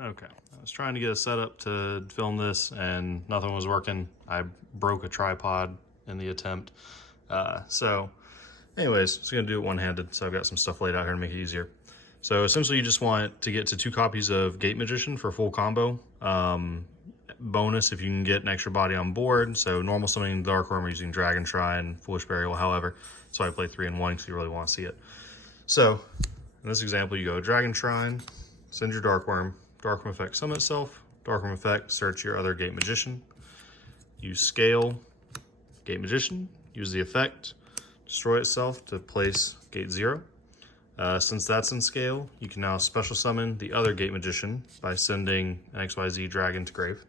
Okay, I was trying to get a setup to film this and nothing was working. I broke a tripod in the attempt. So anyways, just gonna do it one-handed. So I've got some stuff laid out here to make it easier. So essentially you just want to get to 2 copies of Gate Magician for full combo. Bonus if you can get an extra body on board. So normal summoning Dark Worm, we're using Dragon Shrine, Foolish Burial, however. So I play 3 in 1 because you really want to see it. So in this example, you go Dragon Shrine, send your Dark Worm effect summon itself, Dark Worm effect, search your other Gate Magician, use Scale, Gate Magician, use the effect, destroy itself to place Gate 0. Since that's in Scale, you can now special summon the other Gate Magician by sending an XYZ Dragon to grave.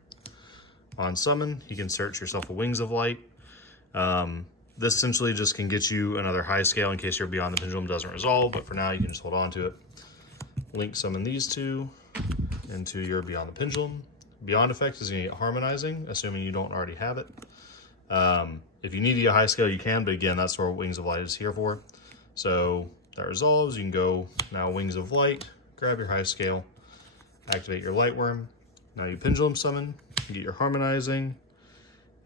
On summon, you can search yourself a Wings of Light. This essentially just can get you another high scale in case your Beyond the Pendulum doesn't resolve, but for now you can just hold on to it. Link summon these 2 into your Beyond the Pendulum. Beyond effect is going to get Harmonizing, assuming you don't already have it. If you need to get high scale, you can, but again, that's what Wings of Light is here for. So that resolves, you can go now Wings of Light, grab your high scale, activate your Light Worm. Now you Pendulum summon, you get your Harmonizing,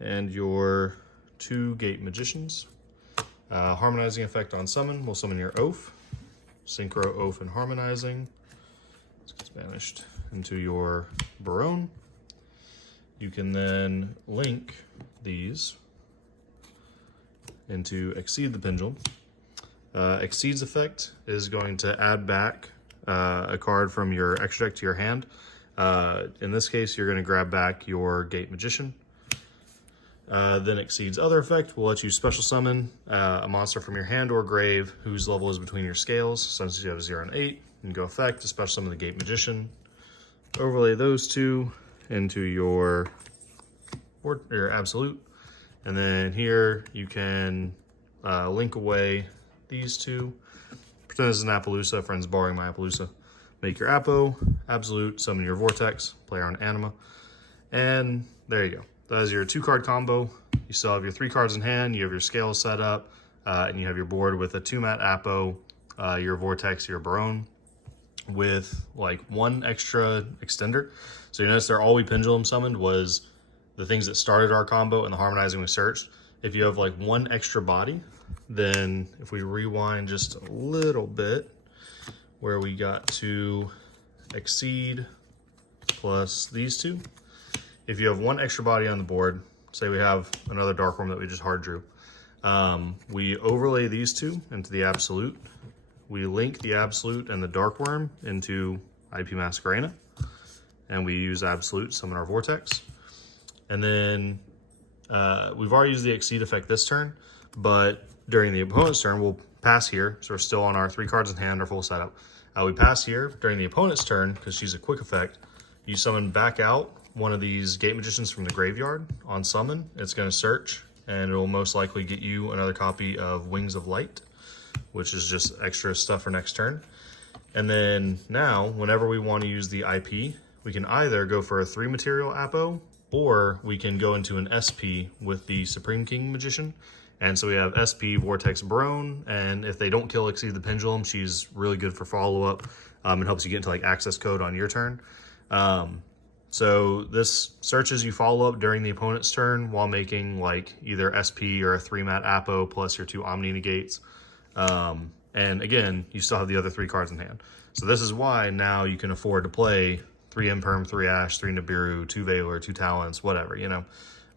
and your 2 Gate Magicians. Harmonizing effect on summon will summon your Oath, Synchro, Oath, and Harmonizing. This gets banished into your Barone. You can then link these into Exceed the Pendulum. Exceeds effect is going to add back a card from your extra deck to your hand. In this case, you're going to grab back your Gate Magician. Then Exceeds other effect will let you special summon a monster from your hand or grave whose level is between your scales. Since you have a 0 and 8, you can go effect to special summon the Gate Magician. Overlay those 2 into your Absolute. And then here you can link away these 2. Pretend this is an Appaloosa, friends borrowing my Appaloosa. Make your Appo, Absolute, summon your Vortex, player on Anima. And there you go. That is your 2-card combo. You still have your 3 cards in hand, you have your scales set up, and you have your board with a 2-mat Appo, your Vortex, your Barone, with like 1 extra extender. So you notice there all we Pendulum summoned was the things that started our combo and the Harmonizing we searched. If you have like 1 extra body, then if we rewind just a little bit, where we got to Exceed plus these 2. If you have 1 extra body on the board, say we have another Dark Worm that we just hard drew, we overlay these 2 into the Absolute. We link the Absolute and the Dark Worm into IP Masquerena, and we use Absolute to summon our Vortex. And then we've already used the Exceed effect this turn, but during the opponent's turn, we'll pass here. So we're still on our 3 cards in hand, our full setup. We pass here during the opponent's turn, because she's a quick effect. You summon back out one of these Gate Magicians from the graveyard. On summon, it's going to search, and it will most likely get you another copy of Wings of Light, which is just extra stuff for next turn. And then now, whenever we want to use the IP, we can either go for a 3 material Appo, or we can go into an SP with the Supreme King Magician. And so we have SP, Vortex, Barone, and if they don't kill Exceed the Pendulum, she's really good for follow-up and helps you get into like access code on your turn. So this searches you follow-up during the opponent's turn while making like either SP or a 3-mat Appo plus your 2 Omni Negates. And again, you still have the other 3 cards in hand. So this is why now you can afford to play 3 Imperm, 3 Ash, 3 Nibiru, 2 Valor, 2 Talents, whatever, you know.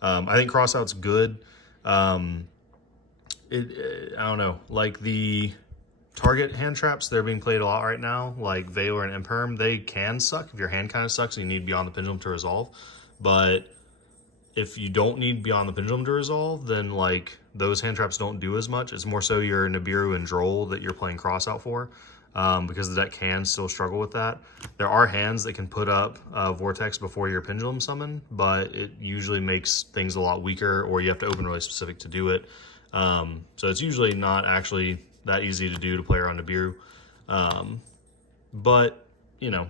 I think Crossout's good. I don't know, like the target hand traps, they're being played a lot right now, like Valor and Imperm, they can suck if your hand kind of sucks and you need Beyond the Pendulum to resolve. But if you don't need Beyond the Pendulum to resolve, then like those hand traps don't do as much. It's more so your Nibiru and Droll that you're playing Crossout for, because the deck can still struggle with that. There are hands that can put up Vortex before your Pendulum summon, but it usually makes things a lot weaker, or you have to open really specific to do it. So it's usually not actually that easy to do to play around Nibiru. But, you know,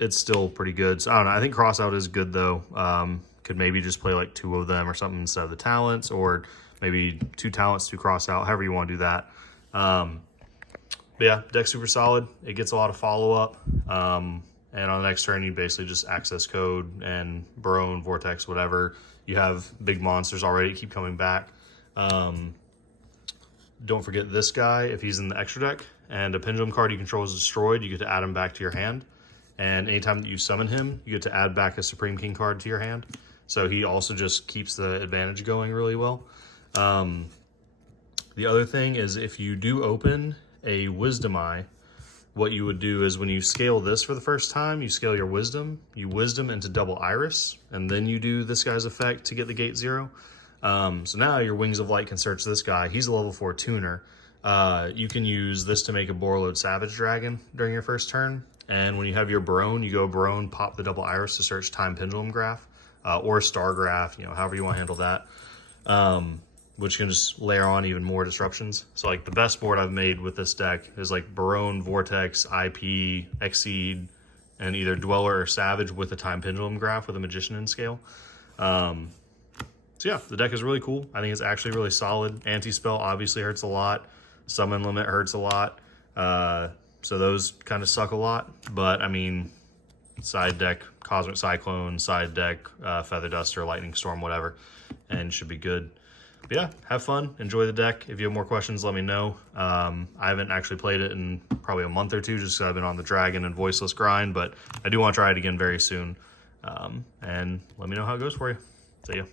it's still pretty good. So I don't know, I think Crossout is good though. Could maybe just play like 2 of them or something instead of the talents, or maybe 2 talents, 2 Crossout, however you want to do that. But yeah, deck's super solid. It gets a lot of follow-up. and on the next turn you basically just access code and Barone, Vortex, whatever. You have big monsters already keep coming back. Don't forget this guy, if he's in the extra deck and a Pendulum card you control is destroyed, you get to add him back to your hand. And anytime that you summon him, you get to add back a Supreme King card to your hand. So he also just keeps the advantage going really well. The other thing is if you do open a Wisdom Eye, what you would do is when you scale this for the first time, you scale your Wisdom, you Wisdom into double Iris, and then you do this guy's effect to get the gate 0. So now your Wings of Light can search this guy. He's a level 4 tuner. You can use this to make a Borreload Savage Dragon during your first turn. And when you have your Barone, you go Barone, pop the double Iris to search Time Pendulum Graph, or Star Graph, you know, however you want to handle that. Which can just layer on even more disruptions. So like the best board I've made with this deck is like Barone, Vortex, IP, Exceed, and either Dweller or Savage with a Time Pendulum Graph with a Magician in scale. So yeah, the deck is really cool. I think it's actually really solid. Anti-spell obviously hurts a lot. Summon limit hurts a lot. So those kind of suck a lot. But I mean, side deck Cosmic Cyclone, side deck Feather Duster, Lightning Storm, whatever, and should be good. But yeah, have fun, enjoy the deck. If you have more questions, let me know. I haven't actually played it in probably a month or two just because I've been on the Dragon and Voiceless grind, but I do want to try it again very soon. And let me know how it goes for you. See ya.